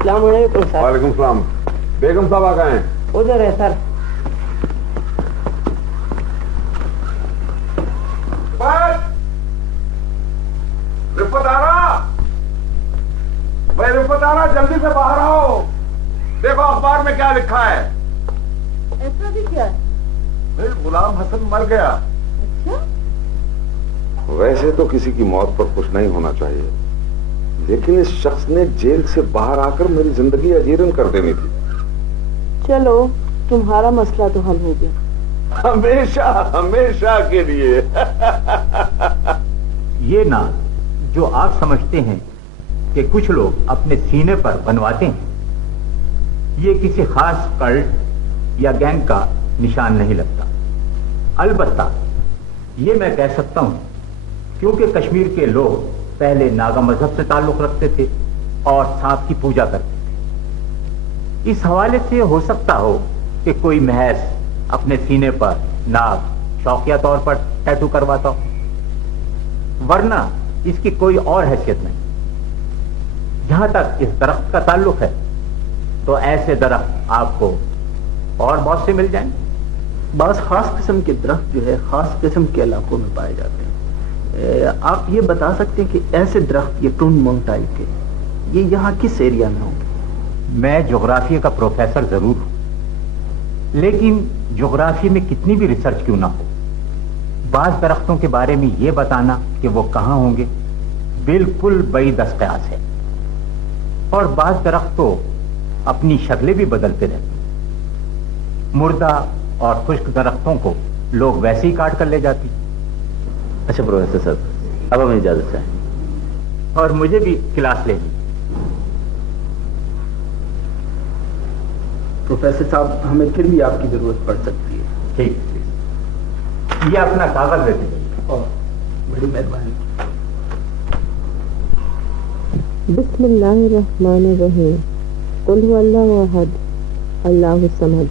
अस्सलाम वालेकुम सर। वालेकुम सलाम। बेगम साहब कहाँ हैं? उधर है सर। रिफत आ रहा, भाई रिफत आ रहा, जल्दी से बाहर आओ। देखो अखबार में क्या लिखा है। ऐसा भी क्या है? भाई गुलाम हसन मर गया। अच्छा? वैसे तो किसी की मौत पर खुश नहीं होना चाहिए, लेकिन इस शख्स ने जेल से बाहर आकर मेरी जिंदगी अजीरन कर देनी थी। चलो, तुम्हारा मसला तो हल हो गया। हमेशा हमेशा के लिए। ये ना जो आप समझते हैं कि कुछ लोग अपने सीने पर बनवाते हैं, ये किसी खास कल्ट या गैंग का निशान नहीं लगता। अलबत्ता ये मैं कह सकता हूं क्योंकि कश्मीर के लोग पहले नागा मजहब से ताल्लुक रखते थे और सांप की पूजा करते थे। इस हवाले से हो सकता हो कि कोई महज अपने सीने पर नाग शौकिया तौर पर टैटू करवाता हो, वरना इसकी कोई और हैसियत नहीं। जहां तक इस दरख्त का ताल्लुक है तो ऐसे दरख्त आपको और बहुत से मिल जाएंगे। बास खास किस्म के दरख्त जो है खास किस्म के इलाकों में पाए जाते हैं। आप ये बता सकते हैं कि ऐसे दरख्त ये टून मोंग टाइप के ये यहाँ किस एरिया में होंगे? मैं ज्योग्राफी का प्रोफेसर जरूर हूं, लेकिन ज्योग्राफी में कितनी भी रिसर्च क्यों ना हो, बाज दरख्तों के बारे में यह बताना कि वो कहां होंगे बिल्कुल बड़ी दस्तयास है। और बाज दरख्त तो अपनी शक्लें भी बदलते रहते हैं। मुर्दा और खुश्क दरख्तों को लोग वैसे ही काट कर ले जाती। अच्छा प्रोफेसर साहब, अब हमें इजाजत चाहें। और मुझे भी क्लास लेनी। प्रोफेसर साहब, हमें फिर भी आपकी जरूरत पड़ सकती है। ठीक, ये अपना कागज देते। और बड़ी मेहरबानी। बिस्मिल्लाहिर्रहमानिर्रहीम। कुल हुवल्लाहु अहद, अल्लाहु समद,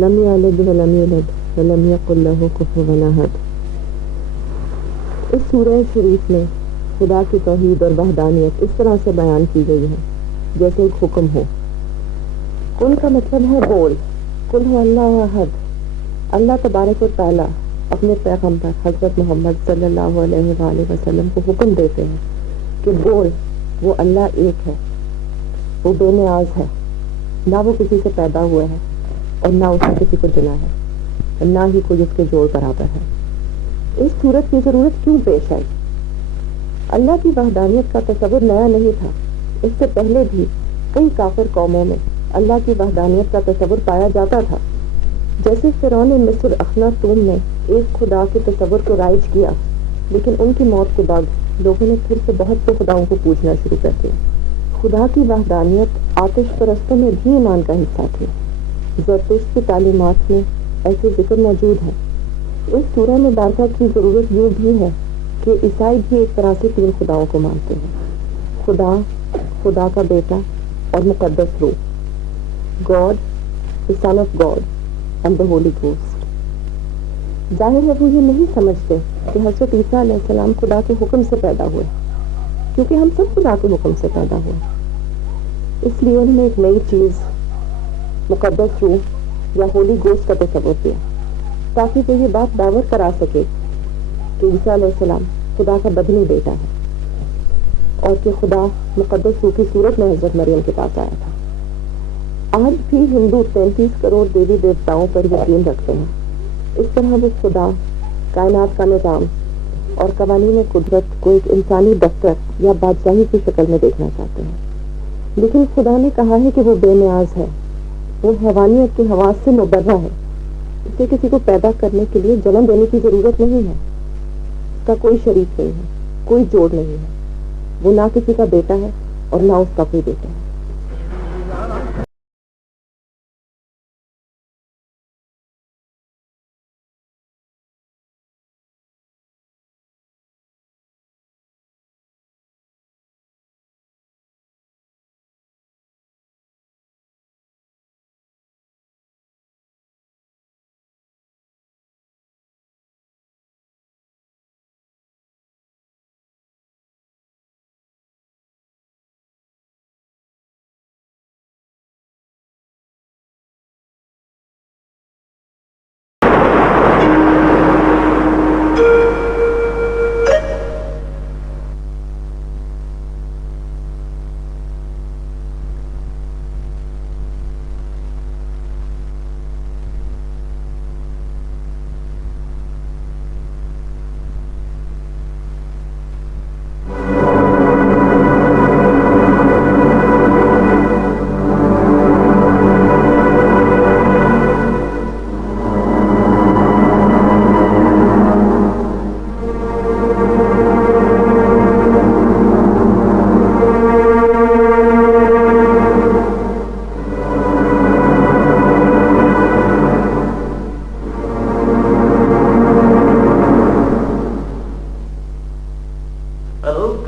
लम यलिद वलम यूलद वलम यकुल लहू कुफुवन अहद। इस सूरह शरीफ में खुदा की तौहीद और वहदानियत इस तरह से बयान की गई है जैसे एक हुक्म हो। कुल का मतलब है बोल। कुल हुवल्लाहु अहद, अल्लाह तबारक व तआला अपने पैगंबर हजरत मोहम्मद सल्लल्लाहु अलैहि वसल्लम को हुक्म देते हैं कि बोल, वो अल्लाह एक है, वो बेनियाज है, ना वो किसी से पैदा हुआ है और ना उसने किसी को चुना है और ना ही कोई उसके जोड़ बराबर है। इस सूरत की जरूरत क्यों पेश आई? अल्लाह की वहदानियत का तस्वुर नया नहीं था। इससे पहले भी कई काफिर कौमों में अल्लाह की वहदानियत का तस्वुर पाया जाता था। जैसे फिरौन मिस्र अखनातून ने एक खुदा के तस्वुर को राइज किया, लेकिन उनकी मौत के बाद लोगों ने फिर से बहुत से खुदाओं को पूछना शुरू कर दिया। खुदा की वहदानियत आतिश परस्तों में भी ईमान का हिस्सा थी। ज़रतुश्त की तालीमात में ऐसे जिक्र मौजूद है। इस सूरह मुबारका की जरूरत यूँ भी है कि ईसाई भी एक तरह से तीन खुदाओं को मानते हैं, खुदा, खुदा का बेटा और मुकद्दस रूह, God, the son of God and the Holi ghost. जाहिर है वो ये नहीं समझते कि हज़रत ईसा अलैहिस्सलाम खुदा के हुक्म से पैदा हुए, क्योंकि हम सब खुदा के हुक्म से पैदा हुए। इसलिए उन्होंने एक नई चीज मुकद्दस रूह या होली गोस्ट का तस्वुर दिया, ताकि वो ये बात दावर करा सके कि ईसा अलैहिस्सलाम खुदा का बदनी बेटा है और कि खुदा मुकद्दस रूह की सूरत में हजरत मरियम के पास आया था। आज भी हिंदू 33 करोड़ देवी देवताओं पर यकीन रखते हैं। इस तरह वो खुदा, कायनात का निजाम और कवानीन कुदरत को एक इंसानी दफ्तर या बादशाही की शक्ल में देखना चाहते हैं। लेकिन खुदा ने कहा है कि वो बेनियाज है, वो हैवानियत की हवास से मुबर्रा है। इसे किसी को पैदा करने के लिए जन्म देने की जरूरत नहीं है। उसका कोई शरीक नहीं है, कोई जोड़ नहीं है। वो ना किसी का बेटा है और ना उसका कोई बेटा है।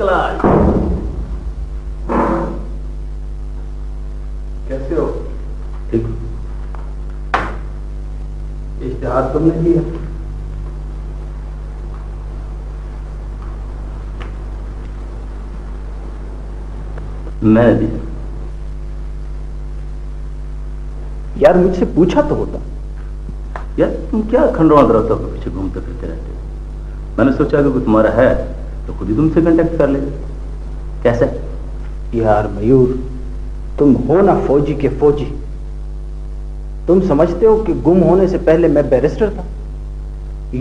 तलाश। कैसे हो? ठीक। इश्तिहार तुमने दिया? मैंने दिया। यार मुझसे पूछा तो होता। यार तुम क्या खंडवा दरख्तों के पीछे घूमते फिरते रहते हो? मैंने सोचा कि कोई तुम्हारा है तो खुद ही तुमसे कांटेक्ट कर ले। कैसे? यार मयूर, तुम हो ना फौजी के फौजी। तुम समझते हो कि गुम होने से पहले मैं बैरिस्टर था,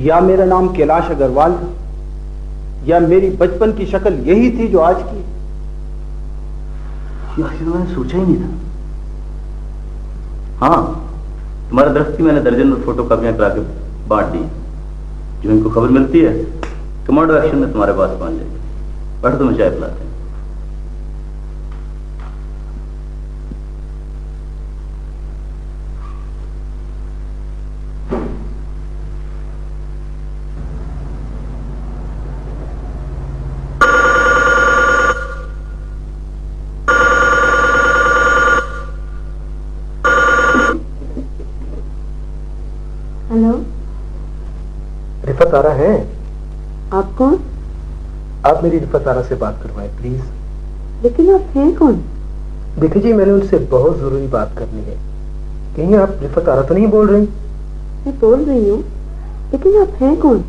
या मेरा नाम कैलाश अग्रवाल था, या मेरी बचपन की शक्ल यही थी जो आज की? यार ये तो मैंने सोचा ही नहीं था। हाँ, तुम्हारे दरख्त की मैंने दर्जन में फोटो कापियां करा के बांट दी। जो इनको खबर मिलती है कमांडो एक्शन में तुम्हारे पास पहुंच जाएगी। बैठो, तुम्हें चाय पिलाते हैं। हेलो, रिफत आरा है? आप कौन? आप मेरी रिफत आरा से बात करवाएं प्लीज। लेकिन आप हैं कौन? देखिए जी, मैंने उनसे बहुत जरूरी बात करनी है। कहीं आप रिफत आरा तो नहीं बोल रही? मैं बोल रही हूँ, लेकिन आप हैं कौन?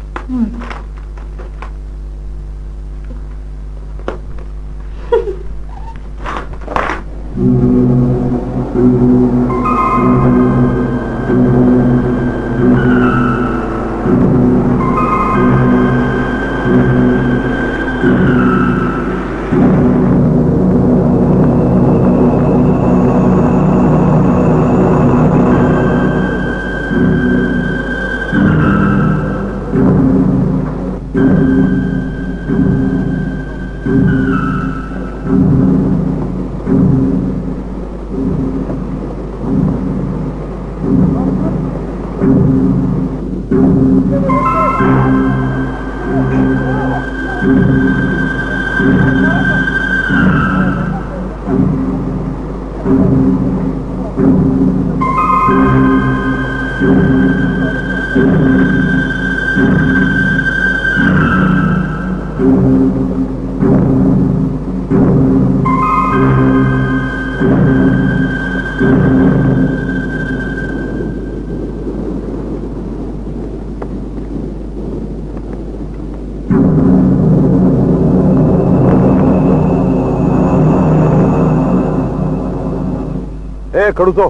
खड़ूसो,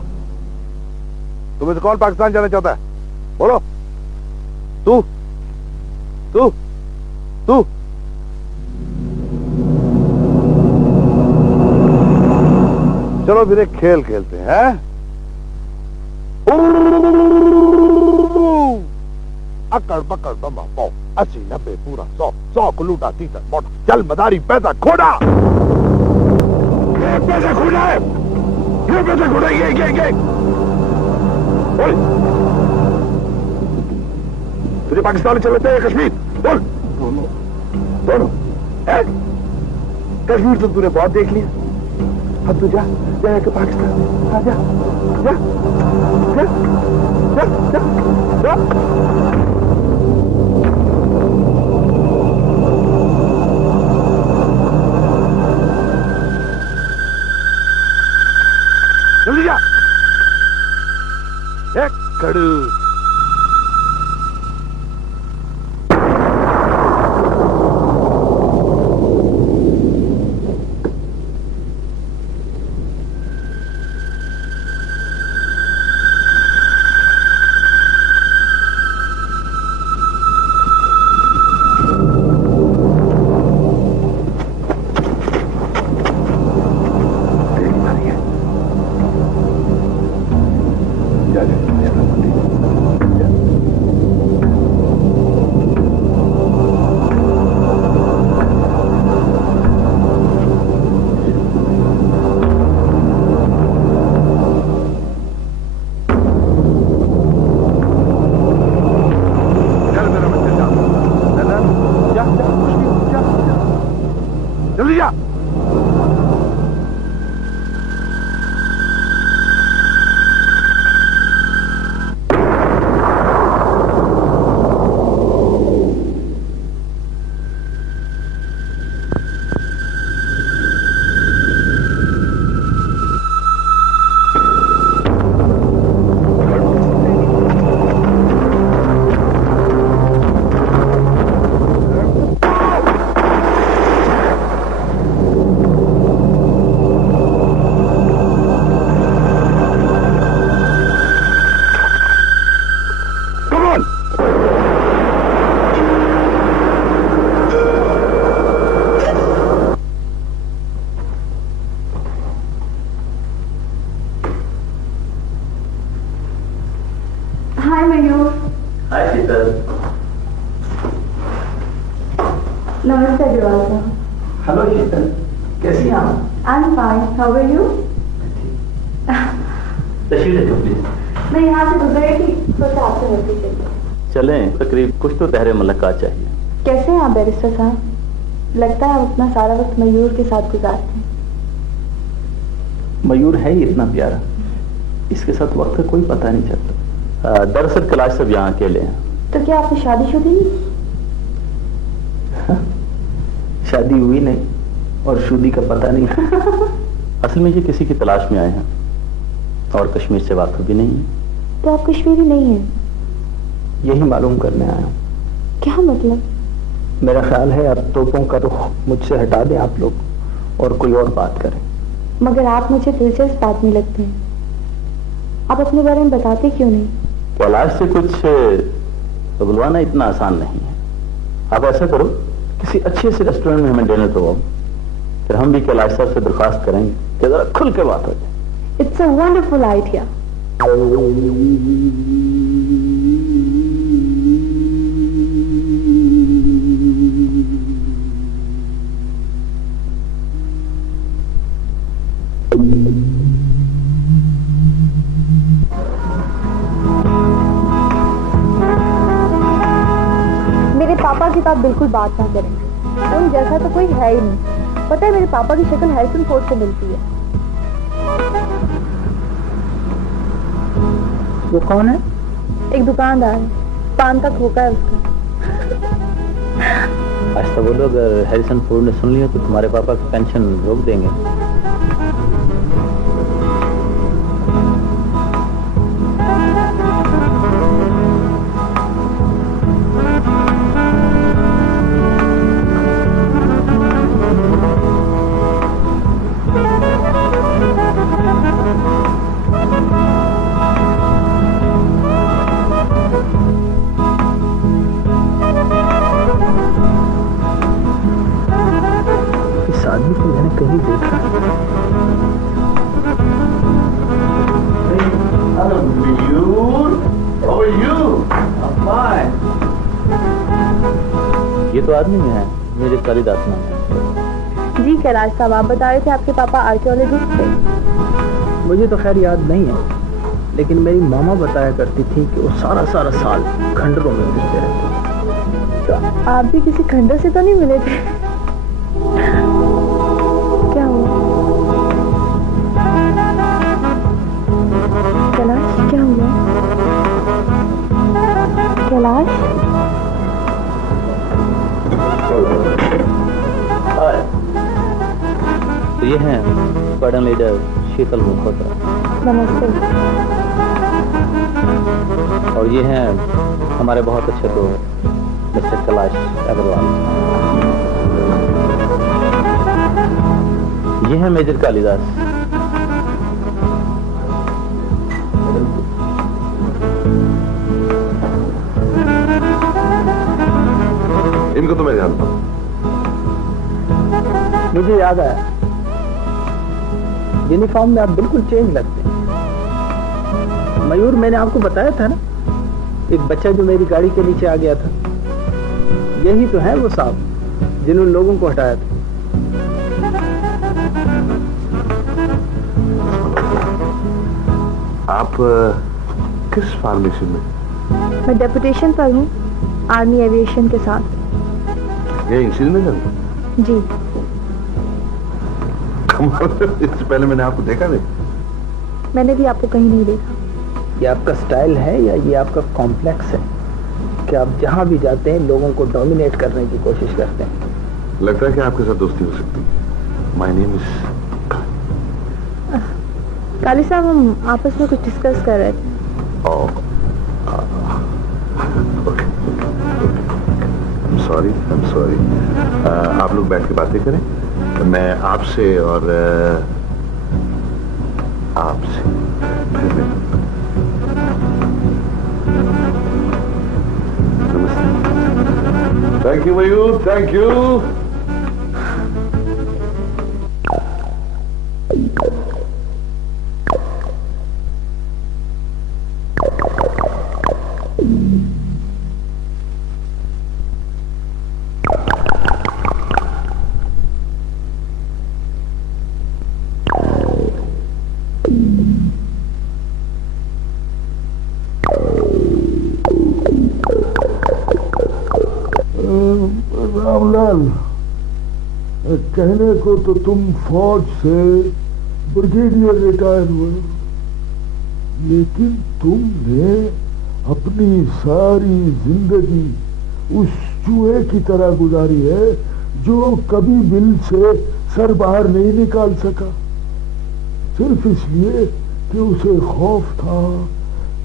तुम्हें से कौन पाकिस्तान जाना चाहता है? बोलो। तू तू तू चलो फिर एक खेल खेलते हैं। अकड़ पकड़ बम्बा पाओ, 80 90 पूरा 100 100 को लूटा 30 मोटा, चल मदारी पैसा खोड़ा। ये पैसा खोड़ा है, ये पैसा खोड़ा, ये बोल। तुझे पाकिस्तान चल लेते हैं कश्मीर? बोल। दोनों है? कश्मीर तो तूने बहुत देख लिया, अब तू जा के पाकिस्तान आ जा। जा जा जा जा, जा। जल्दी जा। एक कड़ू जा जा, जल्दी जा। नमस्ते अग्रवाल साहब। हेलो शीतल, कैसी हैं आप? I am fine, how are you? तशरीफ रखो प्लीज। मैं यहाँ से गुजर रही थी, सोचा आपसे मिलती चलिए। चलें, तकरीब कुछ तो तहरे मुलाकात चाहिए। कैसे हैं आप बैरिस्टर साहब? लगता है आप अपना सारा वक्त मयूर के साथ गुजारते हैं। मयूर है ही इतना प्यारा, इसके साथ वक्त का कोई पता नहीं चलता। दरअसल कैलाश साहब यहाँ अकेले हैं। तो क्या आपकी शादीशुदा नहीं? शादी हुई नहीं और शुदी का पता नहीं। असल में ये किसी की तलाश में आए हैं और कश्मीर से वाकिफ भी नहीं है। तो आप कश्मीरी नहीं हैं? यही मालूम करने आया हूँ। क्या मतलब? मेरा ख्याल है अब तोपों का रुख मुझसे हटा दें आप लोग और कोई और बात करें। मगर आप मुझे दिलचस्प आदमी लगते हैं, आप अपने बारे में बताते क्यों नहीं? कैलाश से कुछ बुलवाना इतना आसान नहीं है। आप ऐसा करो, किसी अच्छे से रेस्टोरेंट में हमें डिनर करवाओ, फिर हम भी कैलाश साहब से दरख्वास्त करेंगे कि जरा खुल के बात हो जाए। It's a wonderful idea. मेरे पापा की आप बिल्कुल बात ना करें, उन जैसा तो कोई है ही नहीं। पता है, मेरे पापा की शक्ल हैरिसन फोर्ड से मिलती है। वो कौन है? एक दुकानदार है, पान का खोका है उसका। आहिस्ता बोलो, अगर हैरिसन फोर्ड ने सुन लिया तो तुम्हारे पापा की पेंशन रोक देंगे। आदमी को मैंने कहीं देखा। Hello, Mayur. How are you? I'm fine. ये तो आदमी में है, मेरे कालिदास नाम है। जी कैलाश साहब, आप बता रहे थे आपके पापा आर्कियोलॉजिस्ट थे। मुझे तो खैर याद नहीं है, लेकिन मेरी मामा बताया करती थी कि वो सारा साल खंडरों में घूमते रहते। तो आप भी किसी खंडर से तो नहीं मिले थे? क्या हुआ कैलाश? क्या हुआ कैलाश? तो ये हैं गार्डन लीडर शीतल मुखोत्रा, नमस्ते। और ये हैं हमारे बहुत अच्छे दोस्त मिस्टर कैलाश अग्रवाल। ये हैं मेजर कालिदास। इनको तो मैं जानता हूँ। मुझे याद आया, यूनिफॉर्म में आप बिल्कुल चेंज लगते हैं। मयूर, मैंने आपको बताया था ना, एक बच्चा जो मेरी गाड़ी के नीचे आ गया था, यही तो है वो साहब जिन्होंने लोगों को हटाया था। आप किस फार्मेसी में? मैं डेपुटेशन पर हूँ आर्मी एविएशन के साथ। ये श्रीनगर? जी। इससे पहले मैंने आपको देखा नहीं। मैंने भी आपको कहीं नहीं देखा। ये आपका स्टाइल है या ये आपका कॉम्प्लेक्स है कि आप जहां भी जाते हैं लोगों को डोमिनेट करने की कोशिश करते हैं? लगता है कि आपके साथ दोस्ती हो सकती है। माय नेम इज काली साहब, हम आपस में कुछ डिस्कस कर रहे थे। Sorry, I am sorry. आप लोग बैठ के बातें करें, मैं आपसे और आपसे फिर नमस्ते। Thank you Mayur, thank you. Ramlal, कहने को तो तुम फौज से ब्रिगेडियर रिटायर हुए, लेकिन तुमने अपनी सारी जिंदगी उस चूहे की तरह गुजारी है जो कभी बिल से सर बाहर नहीं निकाल सका, सिर्फ इसलिए कि उसे खौफ था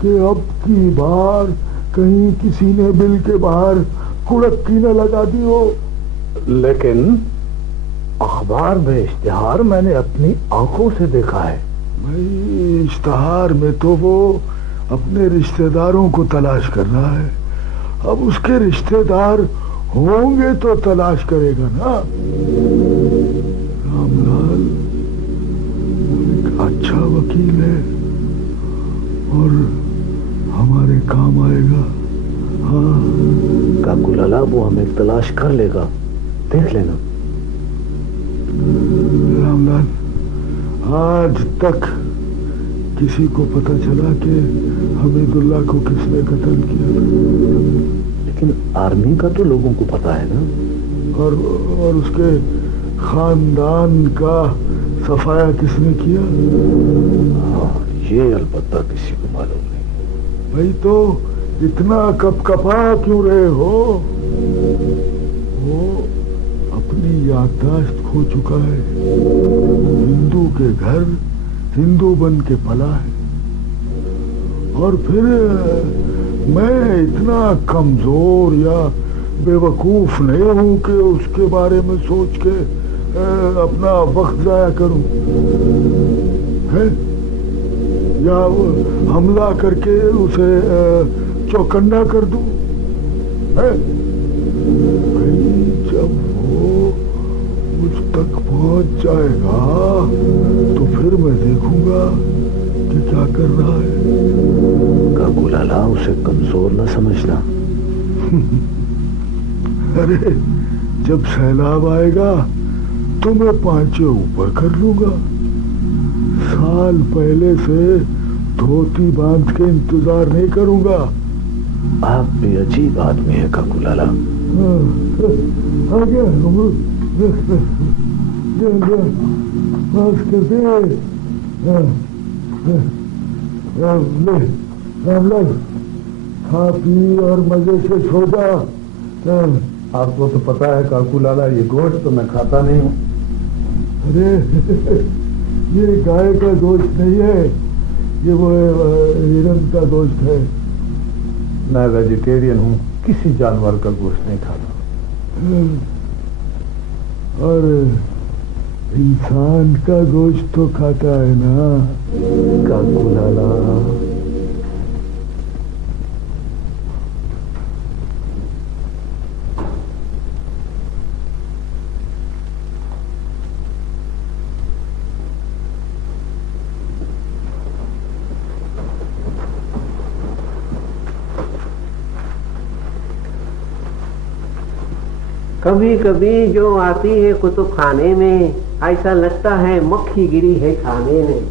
कि अब की बार कहीं किसी ने बिल के बाहर कुड़क्की न लगा दी हो। लेकिन अखबार में इश्तिहार मैंने अपनी आंखों से देखा है। भाई, इश्तिहार में तो वो अपने रिश्तेदारों को तलाश कर रहा है, अब उसके रिश्तेदार होंगे तो तलाश करेगा ना। रामलाल एक अच्छा वकील है और हमारे काम आएगा। हाँ काकूलाला, वो हमें तलाश कर लेगा, देख लेना। रामलाल, आज तक किसी को पता चला कि हमीदुल्लाह को किसने कत्ल किया? लेकिन आर्मी का तो लोगों को पता है ना। और उसके खानदान का सफाया किसने किया? हाँ, ये अलबत्ता किसी को मालूम नहीं। भाई, तो इतना कपकपा क्यों रहे हो? वो अपनी याददाश्त खो चुका है। हिंदू के घर हिंदू बन के पला है, और फिर मैं इतना कमजोर या बेवकूफ नहीं हूं कि उसके बारे में सोच के अपना वक्त जाया करूं, है? या हमला करके उसे चौकन्ना कर दूं, है? भाई, जब वो मुझ तक पहुंच जाएगा तो फिर मैं देखूंगा कि क्या कर रहा है। काकूलाला, उसे कमजोर न समझना। अरे, जब सैलाब आएगा तो मैं पांचे ऊपर कर लूंगा। साल पहले से धोती बांध के इंतजार नहीं करूंगा। आप भी अजीब आदमी है काकूलाला। आ गया, माफ कर दे। रामलाल, खा पी और मजे से सो जा। आपको तो पता है काकूलाला, ये गोश्त तो मैं खाता नहीं हूँ। अरे, ये गाय का गोश्त नहीं है, ये वो हिरन का गोश्त है। मैं वेजिटेरियन हूँ, किसी जानवर का गोश्त नहीं खाता। और इंसान का गोश्त तो खाता है ना काकूलाला। कभी कभी जो आती है कुतुब खाने में, ऐसा लगता है मक्खी गिरी है खाने में।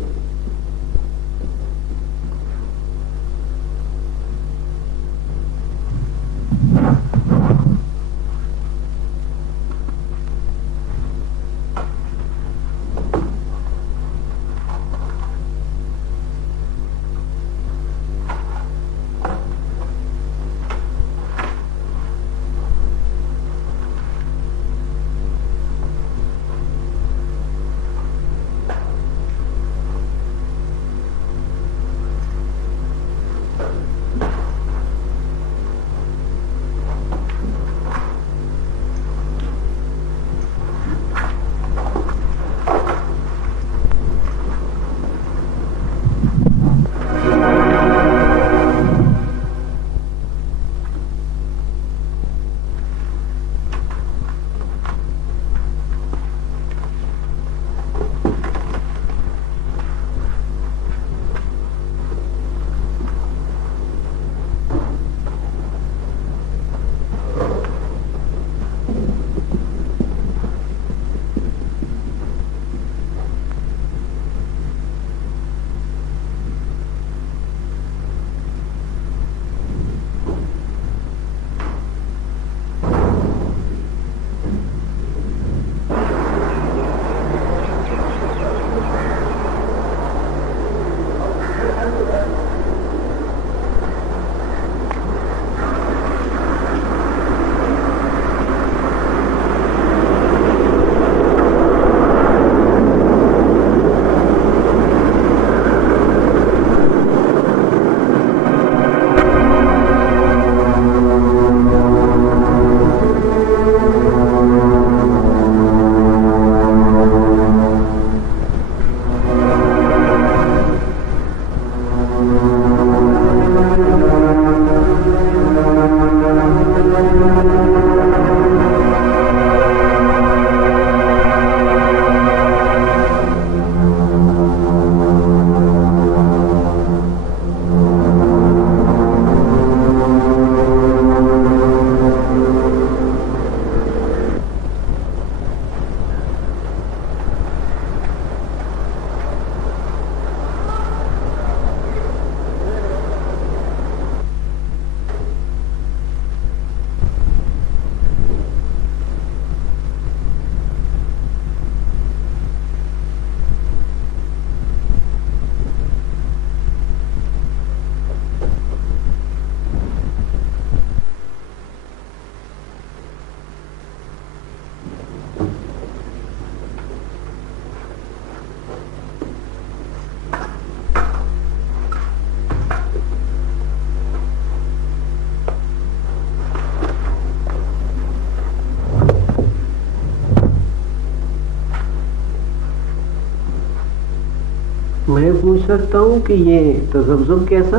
मैं पूछ सकता हूँ कि ये तज़ब्ज़ुब कैसा?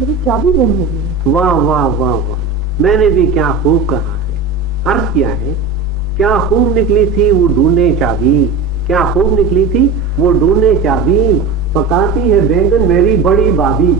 मेरी चाबी गुम हो गई। वाह वाह वाह वाह, मैंने भी क्या खूब कहा है, अर्ज किया है। क्या खूब निकली थी वो ढूंढने चाबी, क्या खूब निकली थी वो ढूंढने चाबी, पकाती है बैंगन मेरी बड़ी भाभी।